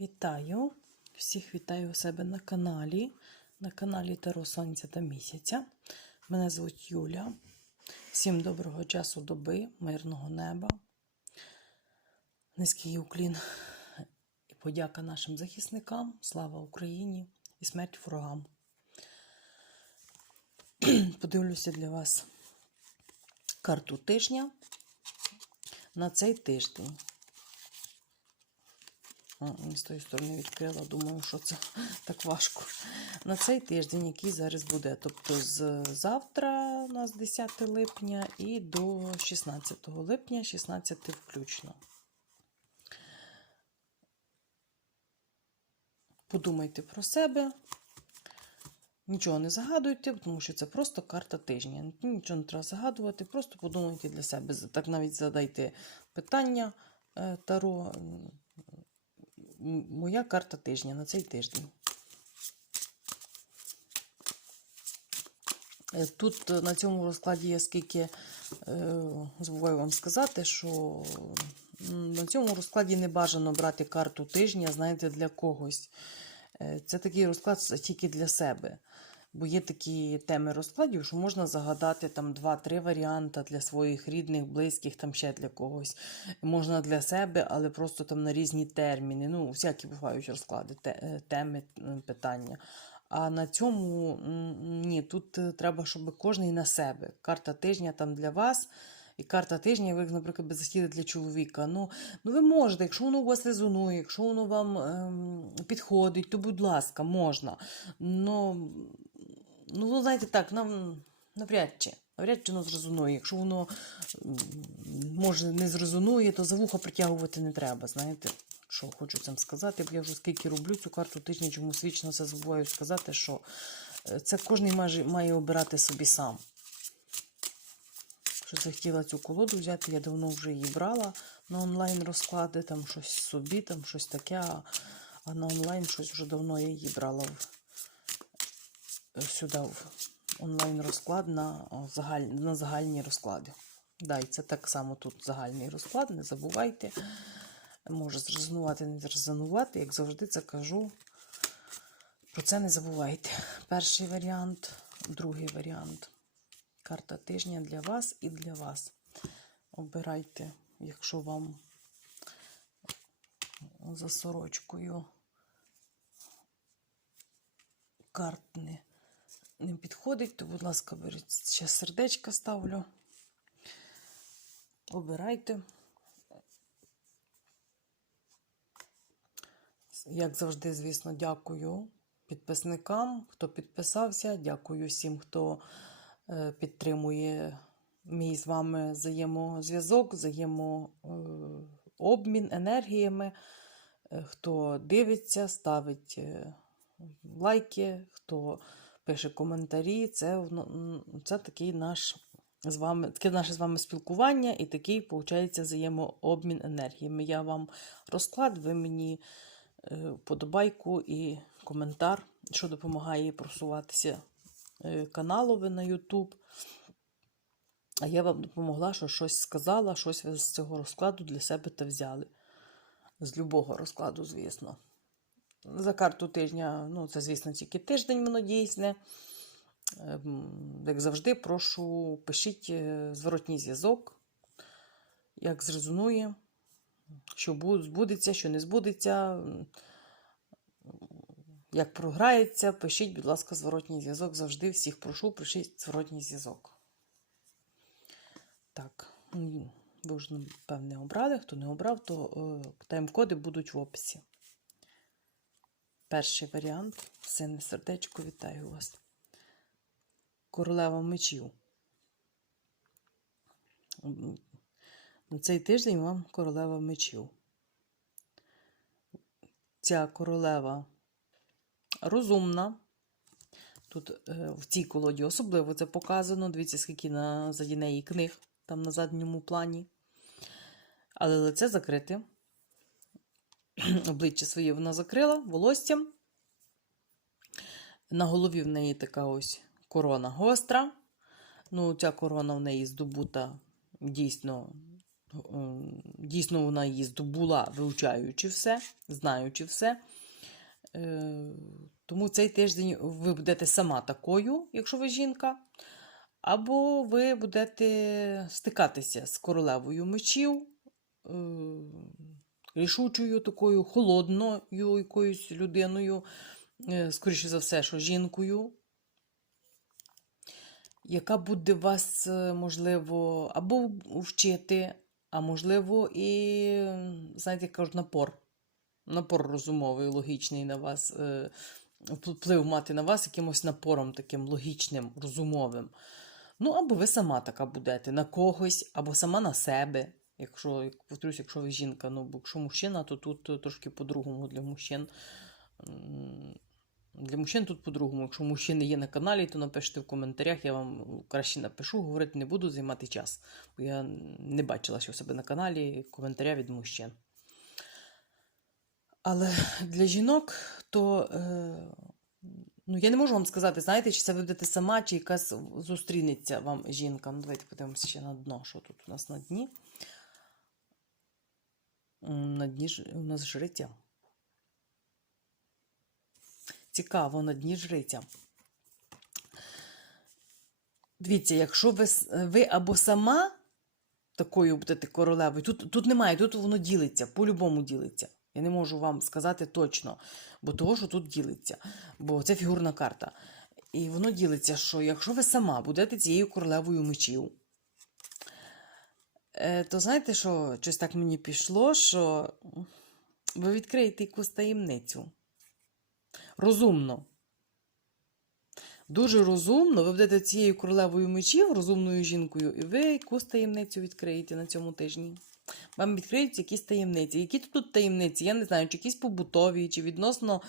Вітаю! Всіх вітаю у себе на каналі, на каналі Таро Сонця та місяця. Мене звуть Юля. Всім доброго часу доби, мирного неба. Низький уклін і подяка нашим захисникам. Слава Україні і смерть ворогам. Подивлюся для вас карту тижня на цей тиждень. А, З тої сторони відкрила, думаю, що це так важко. На цей тиждень, який зараз буде. Тобто з завтра у нас 10 липня і до 16 липня, 16 включно. Подумайте про себе. Нічого не загадуйте, тому що це просто карта тижня. Нічого не треба загадувати, просто подумайте для себе. Так навіть задайте питання е, Таро. Моя карта тижня на цей тиждень. Е, Тут е, на цьому розкладі я скільки е, забуваю вам сказати, що на цьому розкладі не бажано брати карту тижня, знаєте, для когось. Це такий розклад тільки для себе. Бо є такі теми розкладів, що можна загадати там два-три варіанти для своїх рідних, близьких, там ще для когось. Можна для себе, але просто там на різні терміни. Ну, всякі бувають розклади, е, теми, питання. А на цьому ні, тут е, треба, щоб кожен на себе. Карта тижня там для вас. І карта тижня, ви, наприклад, захотіли для чоловіка. Ну, ну ви можете, якщо воно у вас резонує, якщо воно вам ем, підходить, то будь ласка, можна. Ну, ну, ви знаєте, так, нам навряд чи. Навряд чи воно зрезонує. Якщо воно може не зрезонує, то за вухо притягувати не треба. Знаєте, що хочу цим сказати, я вже скільки роблю цю карту тижня, чомусь вічно це забуваю сказати, що е, це кожен має, має обирати собі сам. Що захотіла цю колоду взяти, я давно вже її брала на онлайн розклади, там щось собі, там щось таке, а, на онлайн щось вже давно я її брала сюди в онлайн розклад на, загаль, на загальні розклади. Да, і це так само тут загальний розклад, не забувайте. Може зрезонувати, не зрезонувати, як завжди це кажу. Про це не забувайте. Перший варіант, другий варіант. Карта тижня для вас і для вас. Обирайте, якщо вам за сорочкою карт не, не підходить, то, будь ласка, беріть. Ще сердечко ставлю. Обирайте. Як завжди, звісно, дякую підписникам, хто підписався. Дякую всім, хто е, підтримує мій з вами взаємозв'язок, взаємообмін енергіями. Е, Хто дивиться, ставить е, лайки, хто пише коментарі. Це, це такий наш з вами, таке наше з вами спілкування і такий, виходить, взаємообмін енергіями. Я вам розклад, ви мені е, вподобайку і коментар, що допомагає просуватися е, каналові на YouTube. А я вам допомогла, що щось сказала, щось ви з цього розкладу для себе та взяли. З любого розкладу, звісно. За карту тижня, ну, це, звісно, тільки тиждень воно дійсне. Ем, Як завжди, прошу, пишіть е, зворотній зв'язок, як зрезонує, що збудеться, що не збудеться, як програється, пишіть, будь ласка, зворотній зв'язок. Завжди всіх прошу, пишіть зворотній зв'язок. Так, ви вже, напевне, обрали. Хто не обрав, то е, тайм-коди будуть в описі. Перший варіант. Сине сердечко, вітаю вас. Королева мечів. На цей тиждень вам королева мечів. Ця королева розумна. Тут е, в цій колоді особливо це показано. Дивіться, скільки на заді неї книг, там на задньому плані. Але лице закрите. Обличчя своє вона закрила волоссям. На голові в неї така ось корона гостра. Ну, ця корона в неї здобута дійсно дійсно вона її здобула, вивчаючи все, знаючи все. Е, Тому цей тиждень ви будете сама такою, якщо ви жінка, або ви будете стикатися з королевою мечів, е, рішучою такою холодною якоюсь людиною, е, скоріше за все, що жінкою, яка буде вас, е, можливо, або вчити, а можливо, і, знаєте, як кажуть, напор. Напор розумовий, логічний на вас, е, вплив мати на вас якимось напором таким логічним, розумовим. Ну, або ви сама така будете на когось, або сама на себе. Якщо, як повторюсь, якщо ви жінка, ну, бо якщо мужчина, то тут е, трошки по-другому для мужчин. Для мужчин тут по-другому. Якщо мужчини є на каналі, то напишіть в коментарях, я вам краще напишу, говорити не буду, займати час. Бо я не бачила ще у себе на каналі коментаря від мужчин. Але для жінок, то е, ну, я не можу вам сказати, знаєте, чи це ви будете сама, чи якась зустрінеться вам жінка. Ну, давайте подивимося ще на дно, що тут у нас на дні. На дні ж- у нас жриття. Цікаво, на дні жриця. Дивіться, якщо ви, ви або сама такою будете королевою, тут, тут немає, тут воно ділиться, по-любому ділиться. Я не можу вам сказати точно, бо того, що тут ділиться, бо це фігурна карта. І воно ділиться, що якщо ви сама будете цією королевою мечів, то знаєте, що щось так мені пішло, що ви відкриєте якусь таємницю. Розумно. Дуже розумно, ви будете цією королевою мечів, розумною жінкою, і ви якусь таємницю відкриєте на цьому тижні. Вам відкриються якісь таємниці. Які тут таємниці? Я не знаю, чи якісь побутові, чи відносно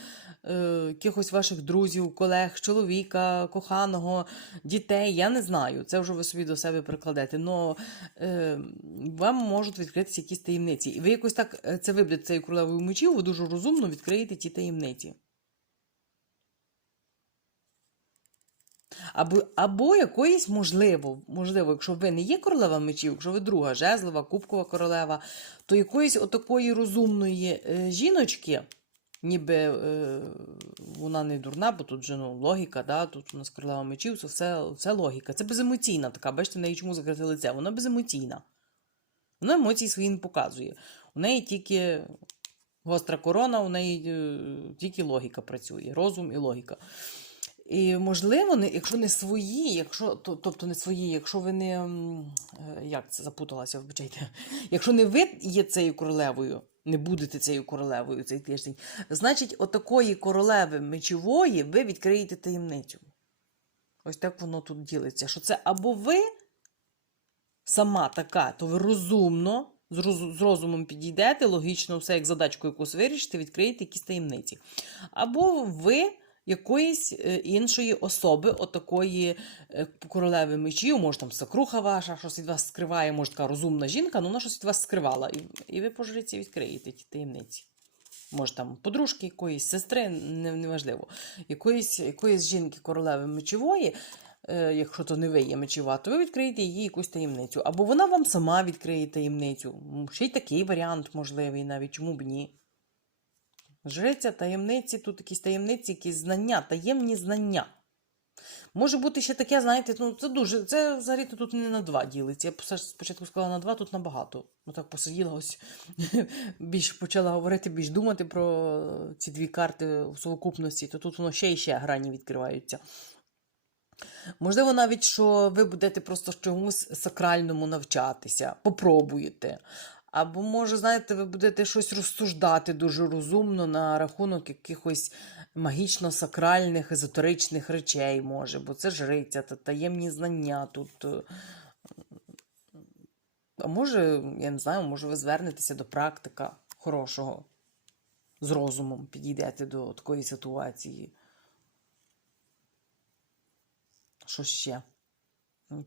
е, якихось ваших друзів, колег, чоловіка, коханого, дітей. Я не знаю. Це вже ви собі до себе прикладете. Но е, вам можуть відкритися якісь таємниці. І ви якось так е, це ви цією королевою мечів, ви дуже розумно відкриєте ті таємниці. Або, або якоїсь, можливо, можливо, якщо ви не є королева мечів, якщо ви друга жезлова, кубкова королева, то якоїсь отакої розумної е, жіночки, ніби е, вона не дурна, бо тут же ну, логіка, да, тут у нас королева мечів, це все, все логіка. Це беземоційна така, бачите, в неї чому закрите лице? Вона беземоційна. Вона емоції свої не показує. У неї тільки гостра корона, у неї е, тільки логіка працює, розум і логіка. І, можливо, не, якщо не свої, якщо, то, тобто не свої, якщо ви не. е, Як це запуталася, вибачайте. Якщо не ви є цією королевою, не будете цією королевою цей тиждень, значить, отакої королеви мечової ви відкриєте таємницю. Ось так воно тут ділиться. Що це або ви сама така, то ви розумно, з, роз, з розумом підійдете, логічно все як задачку якусь вирішите, відкриєте якісь таємниці. Або ви якоїсь е, іншої особи, отакої е, королеви мечів, може там сокруха ваша, щось від вас скриває, може така розумна жінка, ну вона щось від вас скривала. І, і ви по відкриєте ті таємниці. Може там подружки якоїсь, сестри, не- неважливо. Якоїсь, якоїсь жінки королеви мечової, е, якщо то не ви є мечова, то ви відкриєте її якусь таємницю. Або вона вам сама відкриє таємницю. Ще й такий варіант можливий, навіть чому б ні. Жриця, таємниці, тут якісь таємниці, якісь знання, таємні знання. Може бути ще таке, знаєте, ну це дуже, це взагалі тут не на два ділиться. Я спочатку сказала на два, тут на багато. Ну так посиділа ось, більш почала говорити, більш думати про ці дві карти в совокупності, то тут воно ще і ще грані відкриваються. Можливо, навіть що ви будете просто чомусь сакральному навчатися, попробуєте. Або, може, знаєте, ви будете щось розсуждати дуже розумно на рахунок якихось магічно-сакральних, езотеричних речей, може, бо це жриця, та таємні знання тут. е, А може, я не знаю, може, ви звернетеся до практика хорошого, з розумом підійдете до такої ситуації. Що ще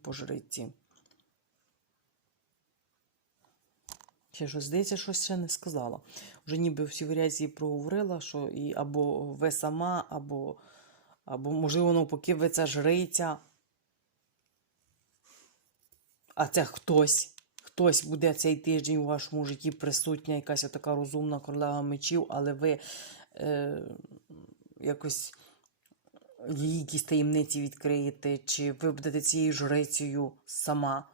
по жриці? Ще щось, здається, щось ще не сказала. Вже ніби всі варіації проговорила, що і або ви сама, або, або можливо, навпаки, ви ця жриця. А це хтось. хтось буде цей тиждень у вашому житті присутня, якась така розумна королева мечів, але ви е, якось її якісь таємниці відкриєте, чи ви будете цією жрицею сама,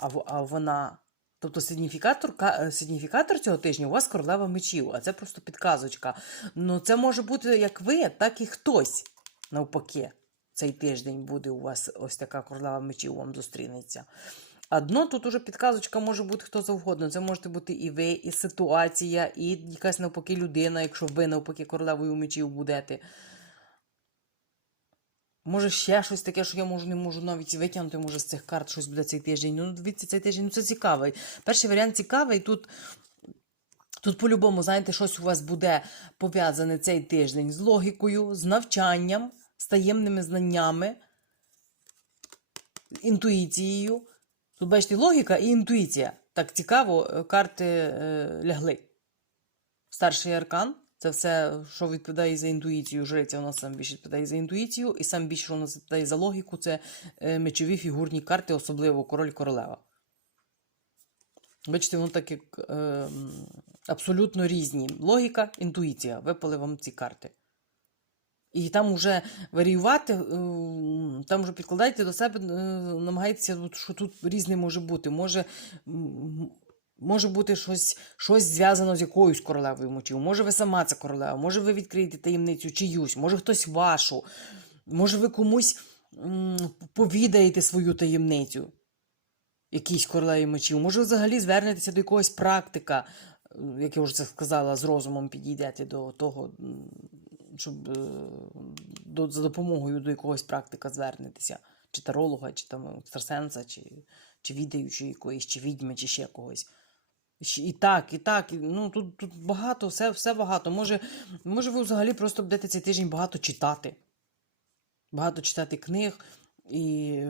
а, а вона. Тобто сигніфікатор, е, сигніфікатор цього тижня у вас королева мечів, а це просто підказочка. Ну, це може бути як ви, так і хтось навпаки. Цей тиждень буде у вас ось така королева мечів вам зустрінеться. А дно тут уже підказочка може бути хто завгодно. Це можете бути і ви, і ситуація, і якась навпаки людина, якщо ви навпаки королевою мечів будете. Може, ще щось таке, що я можу, не можу навіть витягнути, може, з цих карт щось буде цей тиждень. Ну, дивіться, цей тиждень, ну це цікавий. Перший варіант цікавий. Тут, тут по-любому, знаєте, щось у вас буде пов'язане цей тиждень з логікою, з навчанням, з таємними знаннями, інтуїцією. Тут, бачите, логіка і інтуїція. Так цікаво, е, карти е, лягли. Старший аркан це все, що відповідає за інтуїцію. Жриця у нас сам більше відповідає за інтуїцію, і сам більше у нас відповідає за логіку це е, мечові фігурні карти, особливо король королева. Бачите, воно так як е, абсолютно різні. Логіка, інтуїція. Випали вам ці карти. І там вже варіювати, е, там вже підкладайте до себе, е, намагайтеся, що тут різне може бути. Може, може бути щось, щось зв'язано з якоюсь королевою мочів. Може, ви сама це королева, може, ви відкриєте таємницю чиюсь, може хтось вашу, може, ви комусь повідаєте свою таємницю. Якійсь королеві мечів. Може, взагалі звернетеся до якогось практика, як я вже це сказала, з розумом підійдете до того, щоб е, до, за допомогою до якогось практика звернетеся, чи таролога, чи там екстрасенса, чи, чи відаючої якоїсь, чи відьми, чи ще когось. І так, і так. Ну, тут, тут багато, все, все багато. Може, може, ви взагалі просто будете цей тиждень багато читати. Багато читати книг, і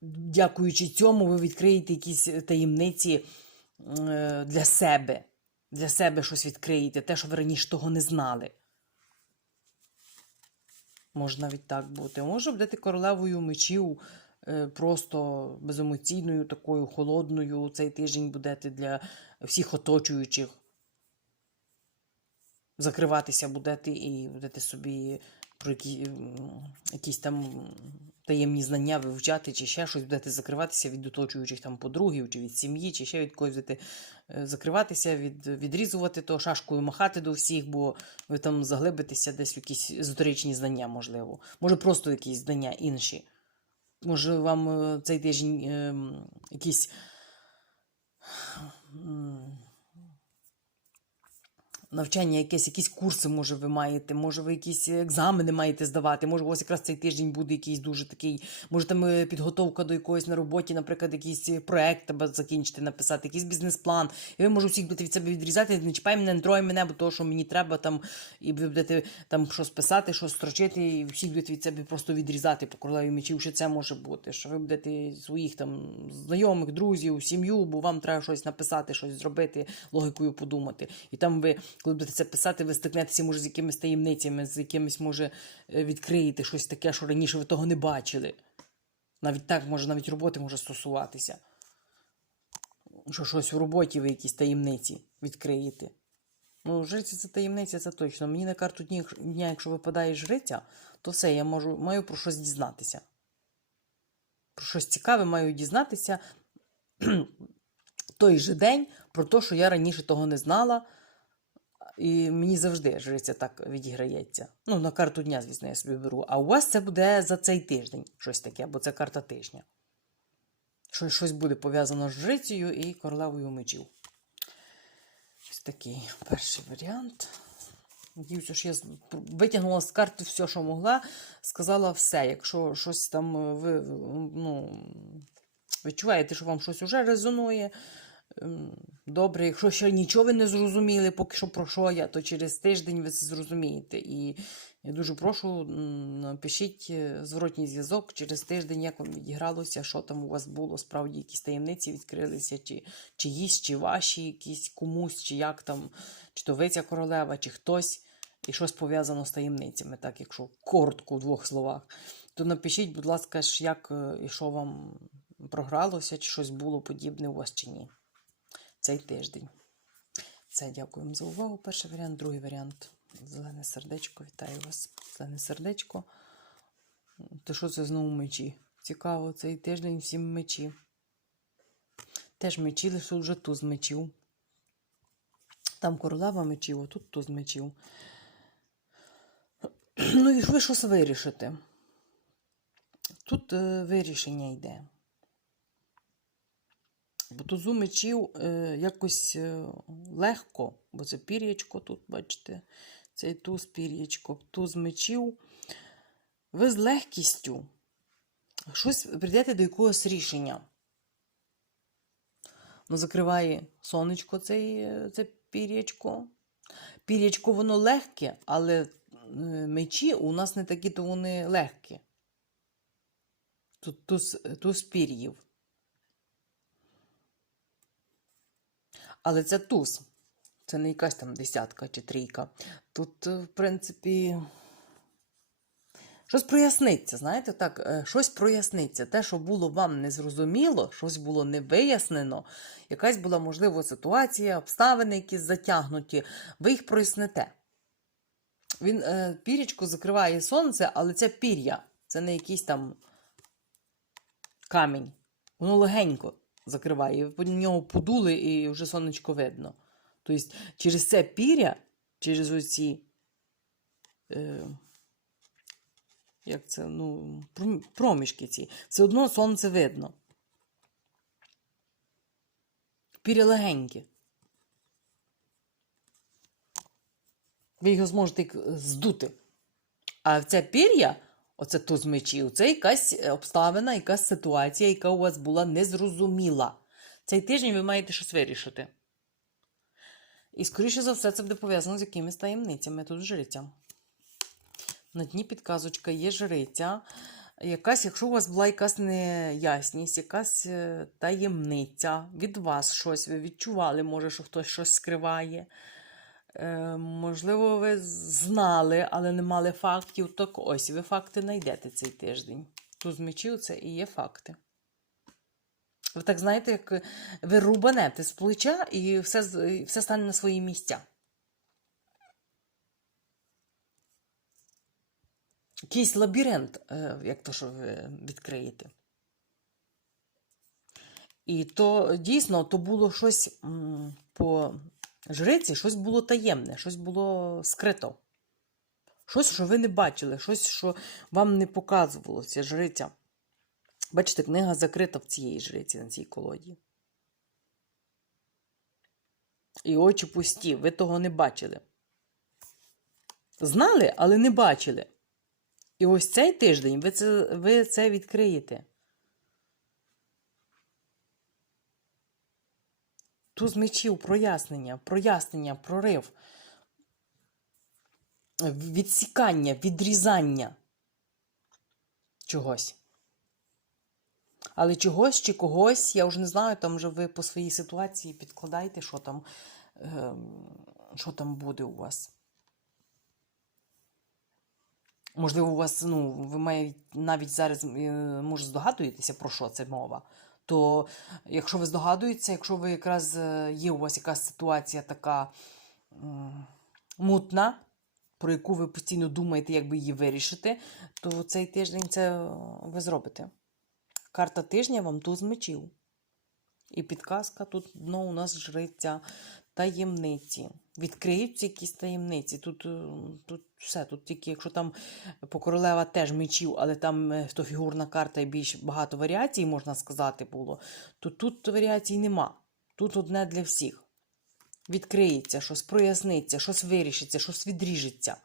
дякуючи цьому, ви відкриєте якісь таємниці е, для себе. Для себе щось відкриєте, те, що ви раніше того не знали. Може навіть так бути. Може будете королевою мечів, просто беземоційною, такою холодною. Цей тиждень будете для всіх оточуючих. Закриватися будете і будете собі про які, якісь там таємні знання вивчати, чи ще щось будете закриватися від оточуючих там подругів, чи від сім'ї, чи ще від когось будете е, закриватися, від, відрізувати то шашкою махати до всіх, бо ви там заглибитеся десь в якісь езотеричні знання, можливо. Може, просто якісь знання інші. Може, вам е, цей тиждень е, якісь. Навчання, якесь, якісь курси, може, ви маєте, може, ви якісь екзамени маєте здавати, може, вас якраз цей тиждень буде якийсь дуже такий, може, там е, підготовка до якоїсь на роботі, наприклад, якийсь е, проект треба закінчити, написати, якийсь бізнес-план. І ви може всіх будете від себе відрізати, не чіпай мене, не трой мене, бо того, що мені треба там, і ви будете там щось писати, щось строчити, і всіх будете від себе просто відрізати по королеві мечів, що це може бути. Що ви будете своїх там знайомих, друзів, сім'ю, бо вам треба щось написати, щось зробити, логікою подумати. І там ви, коли будете це писати, ви стикнетеся, може, з якимись таємницями, з якимись, може, е, відкриєте щось таке, що раніше ви того не бачили. Навіть так, може, навіть роботи може стосуватися. Що щось в роботі ви якісь таємниці відкриєте. Ну, жриця це таємниця, це точно. Мені на карту дня, якщо випадає жриця, то все, я можу, маю про щось дізнатися. Про щось цікаве маю дізнатися той же день про те, що я раніше того не знала. І мені завжди жриця так відіграється. Ну, на карту дня, звісно, я собі беру. А у вас це буде за цей тиждень щось таке, бо це карта тижня. Щось, щось буде пов'язано з жрицею і королевою мечів. Ось такий перший варіант. Надіюся, що я витягнула з карти все, що могла, сказала все. Якщо щось там е, ви ну, відчуваєте, що вам щось уже резонує, добре. Якщо ще нічого ви не зрозуміли, поки що про що я, то через тиждень ви це зрозумієте. І я дуже прошу, напишіть е, зворотній зв'язок через тиждень, як вам відігралося, що там у вас було, справді якісь таємниці відкрилися, чи чиїсь, чи ваші, якісь комусь, чи як там, чи то ви королева, чи хтось, і щось пов'язано з таємницями, так, якщо коротко в двох словах. То напишіть, будь ласка, як е, і що вам програлося, чи щось було подібне у вас чи ні. Цей тиждень. Це дякуємо за увагу. Перший варіант, другий варіант. Зелене сердечко, вітаю вас. Зелене сердечко. То що це знову мечі? Цікаво, цей тиждень всім мечі. Теж мечі, лише вже туз мечів. Там королева мечів, а тут туз мечів. Ну і ви щось вирішите. Тут е, вирішення йде. Бо тузу мечів е, якось е, легко, бо це пір'ячко тут, бачите, цей туз пір'ячко, туз мечів. Ви з легкістю щось прийдете до якогось рішення. Ну, закриває сонечко цей, е, це пір'ячко. Пір'ячко воно легке, але мечі у нас не такі, то вони легкі. Тут туз, туз пір'їв. Але це туз. Це не якась там десятка чи трійка. Тут, е, в принципі, щось проясниться, знаєте, так, е, щось проясниться. Те, що було вам незрозуміло, щось було не вияснено, якась була, можливо, ситуація, обставини якісь затягнуті, ви їх проясните. Він е, пірічку закриває сонце, але це пір'я, це не якийсь там камінь. Воно легенько закриває. Ви по нього подули і вже сонечко видно. Тобто через це пір'я, через оці. Е, як це, ну, проміжки ці, все одно сонце видно. Пір'я легеньке. Ви його зможете здути. А це пір'я, оце туз мечів, це якась е, обставина, якась ситуація, яка у вас була незрозуміла. Цей тиждень ви маєте щось вирішити. І, скоріше за все, це буде пов'язано з якимись таємницями тут жриця. На дні підказочка є жриця. Якась, якщо у вас була якась неясність, якась е, таємниця від вас щось, ви відчували, може, що хтось щось скриває. Е, можливо, ви знали, але не мали фактів, так ось ви факти знайдете цей тиждень. Тут з мечів це і є факти. Ви так знаєте, як ви рубанете з плеча і все, все стане на свої місця. Якийсь лабіринт, е, як то, що ви відкриєте. І то дійсно то було щось по жриці, щось було таємне, щось було скрито. Щось, що ви не бачили, щось, що вам не показувалося, жриця. Бачите, книга закрита в цієї жриці на цій колоді. І очі пусті, ви того не бачили. Знали, але не бачили. І ось цей тиждень ви це, ви це відкриєте. Туз мечів, прояснення, прояснення, прорив, відсікання, відрізання чогось. Але чогось чи когось, я вже не знаю, там вже ви по своїй ситуації підкладайте, що там, ем, що там буде у вас. Можливо, у вас, ну, ви навіть зараз, е, може, здогадуєтеся, про що це мова. То, якщо ви здогадуєтеся, якщо ви якраз е, є у вас якась ситуація така мутна, про яку ви постійно думаєте, як би її вирішити, то цей тиждень це е, ви зробите. Карта тижня вам туз мечів. І підказка тут дно у нас жриця таємниці. Відкриються якісь таємниці. Тут, е, тут все, тут тільки, якщо там по королева теж мечів, але там е, то фігурна карта і більш багато варіацій, можна сказати, було, то тут варіацій нема. Тут одне для всіх. Відкриється, щось проясниться, щось вирішиться, щось відріжеться.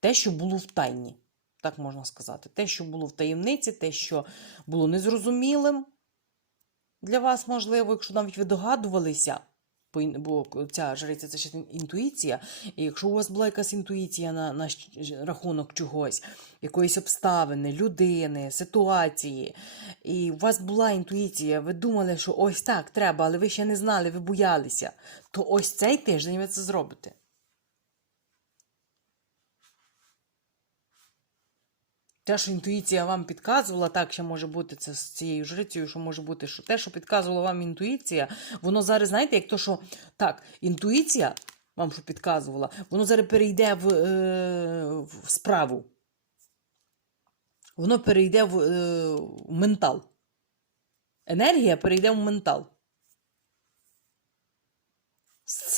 Те, що було в тайні. Так можна сказати. Те, що було в таємниці, те, що було незрозумілим для вас, можливо, якщо навіть ви догадувалися, бо ця жриця це ще інтуїція, і якщо у вас була якась інтуїція на, на рахунок чогось, якоїсь обставини, людини, ситуації, і у вас була інтуїція, ви думали, що ось так треба, але ви ще не знали, ви боялися, то ось цей тиждень ви це зробите. Те, що інтуїція вам підказувала, так ще може бути це з цією жрицею, що може бути, що те, що підказувала вам інтуїція, воно зараз, знаєте, як то, що так, інтуїція вам що підказувала, воно зараз перейде в, е, в справу. Воно перейде в, е, в ментал. Енергія перейде в ментал.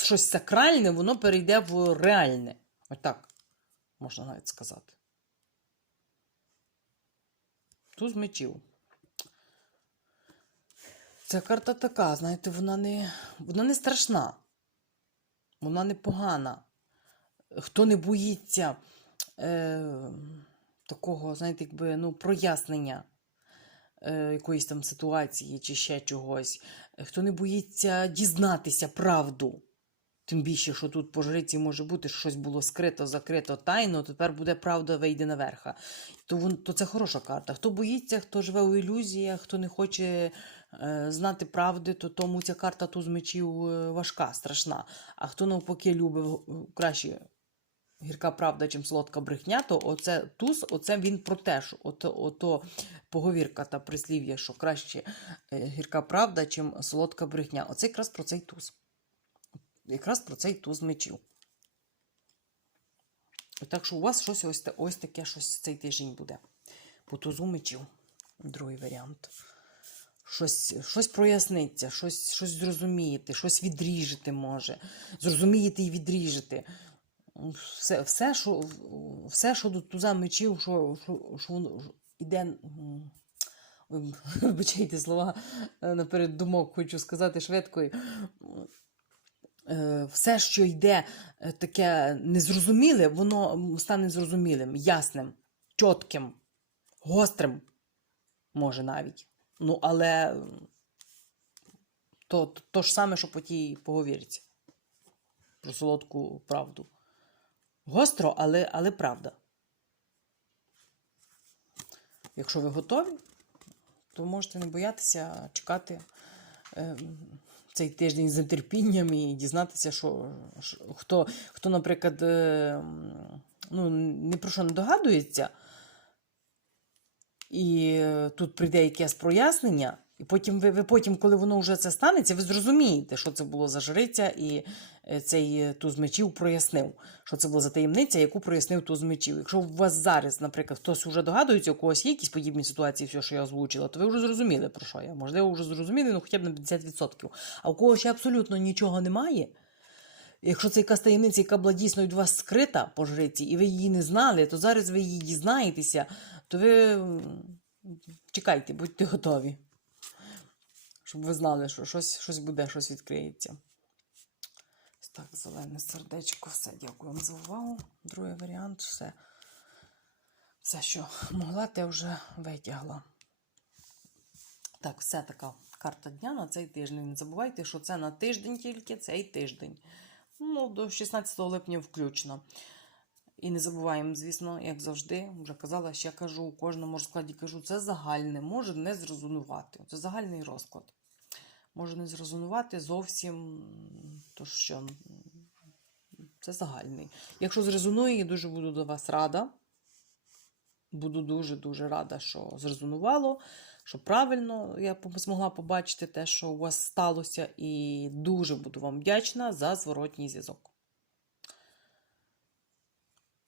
Щось сакральне, воно перейде в реальне. Отак, можна навіть сказати. Туз мечів. Ця карта така, знаєте, вона не, вона не страшна. Вона не погана. Хто не боїться е, такого, знаєте, якби, ну, прояснення е, якоїсь там ситуації чи ще чогось, хто не боїться дізнатися правду. Тим більше, що тут по жриці може бути, що щось було скрито, закрито, тайно, тепер буде правда вийде наверха. То, то це хороша карта. Хто боїться, хто живе у ілюзіях, хто не хоче е, знати правди, то тому ця карта туз мечів е, важка, страшна. А хто навпаки любить е, краще гірка правда, чим солодка брехня, то оце туз, оце він про те, що ото, ото поговірка та прислів'я, що краще е, гірка правда, чим солодка брехня. Оце якраз про цей туз. Якраз про цей туз мечів. Так що у вас щось ось, ось таке щось цей тиждень буде. По тузу мечів. Другий варіант. Щось, щось проясниться, щось, щось зрозумієте, щось відріжете може. Зрозумієте і відріжете. Все, все, що, все, що до туза мечів, що, що, що іде. Вибачайте слова е, наперед думок, хочу сказати швидко. Е, Все, що йде е, таке незрозуміле, воно стане зрозумілим, ясним, чітким, гострим, може навіть. Ну, але то, то, ж саме, що по тій поговірці. Про солодку правду. Гостро, але, але правда. Якщо ви готові, то можете не боятися чекати е, цей тиждень з нетерпінням і дізнатися, що, що хто, хто, наприклад, е, ну, ні про що не догадується, і е, тут прийде якесь прояснення, і потім ви, ви потім, коли воно вже це станеться, ви зрозумієте, що це було за жриця, і е, цей е, туз мечів прояснив, що це була за таємниця, яку прояснив туз мечів. Якщо у вас зараз, наприклад, хтось вже догадується, у когось є якісь подібні ситуації, все, що я озвучила, то ви вже зрозуміли, про що я. Можливо, вже зрозуміли, ну хоча б на 50%. А у кого ще абсолютно нічого немає. Якщо це якась таємниця, яка була дійсно від вас скрита по жриці, і ви її не знали, то зараз ви її дізнаєтеся, то ви чекайте, будьте готові. Щоб ви знали, що щось, щось буде, щось відкриється. Так, зелене сердечко, все, дякую вам за увагу. Другий варіант, все. Все, що могла, те вже витягла. Так, все така карта дня на цей тиждень. Не забувайте, що це на тиждень тільки цей тиждень. Ну, до 16 липня включно. І не забуваємо, звісно, як завжди, вже казала, ще кажу, у кожному розкладі кажу, це загальне, може не зрозумувати. Це загальний розклад. Може не зрозумувати зовсім, то що це загальний. Якщо зрезонує, я дуже буду до вас рада. Буду дуже-дуже рада, що зрезонувало, що правильно я змогла побачити те, що у вас сталося, і дуже буду вам вдячна за зворотній зв'язок.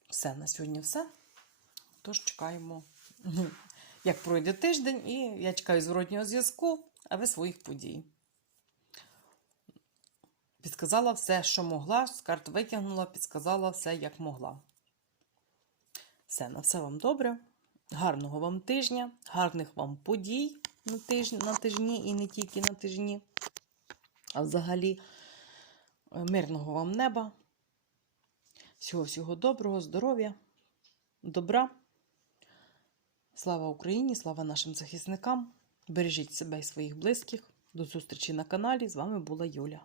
Все, на сьогодні все. Тож чекаємо, як пройде тиждень, і я чекаю зворотнього зв'язку, а ви своїх подій. Підказала все, що могла, з карт витягнула, підказала все, як могла. Все, на все вам добре. Гарного вам тижня, гарних вам подій на тижні, на тижні і не тільки на тижні. А взагалі, е, мирного вам неба. Всього-всього доброго, здоров'я, добра. Слава Україні, слава нашим захисникам. Бережіть себе і своїх близьких. До зустрічі на каналі. З вами була Юля.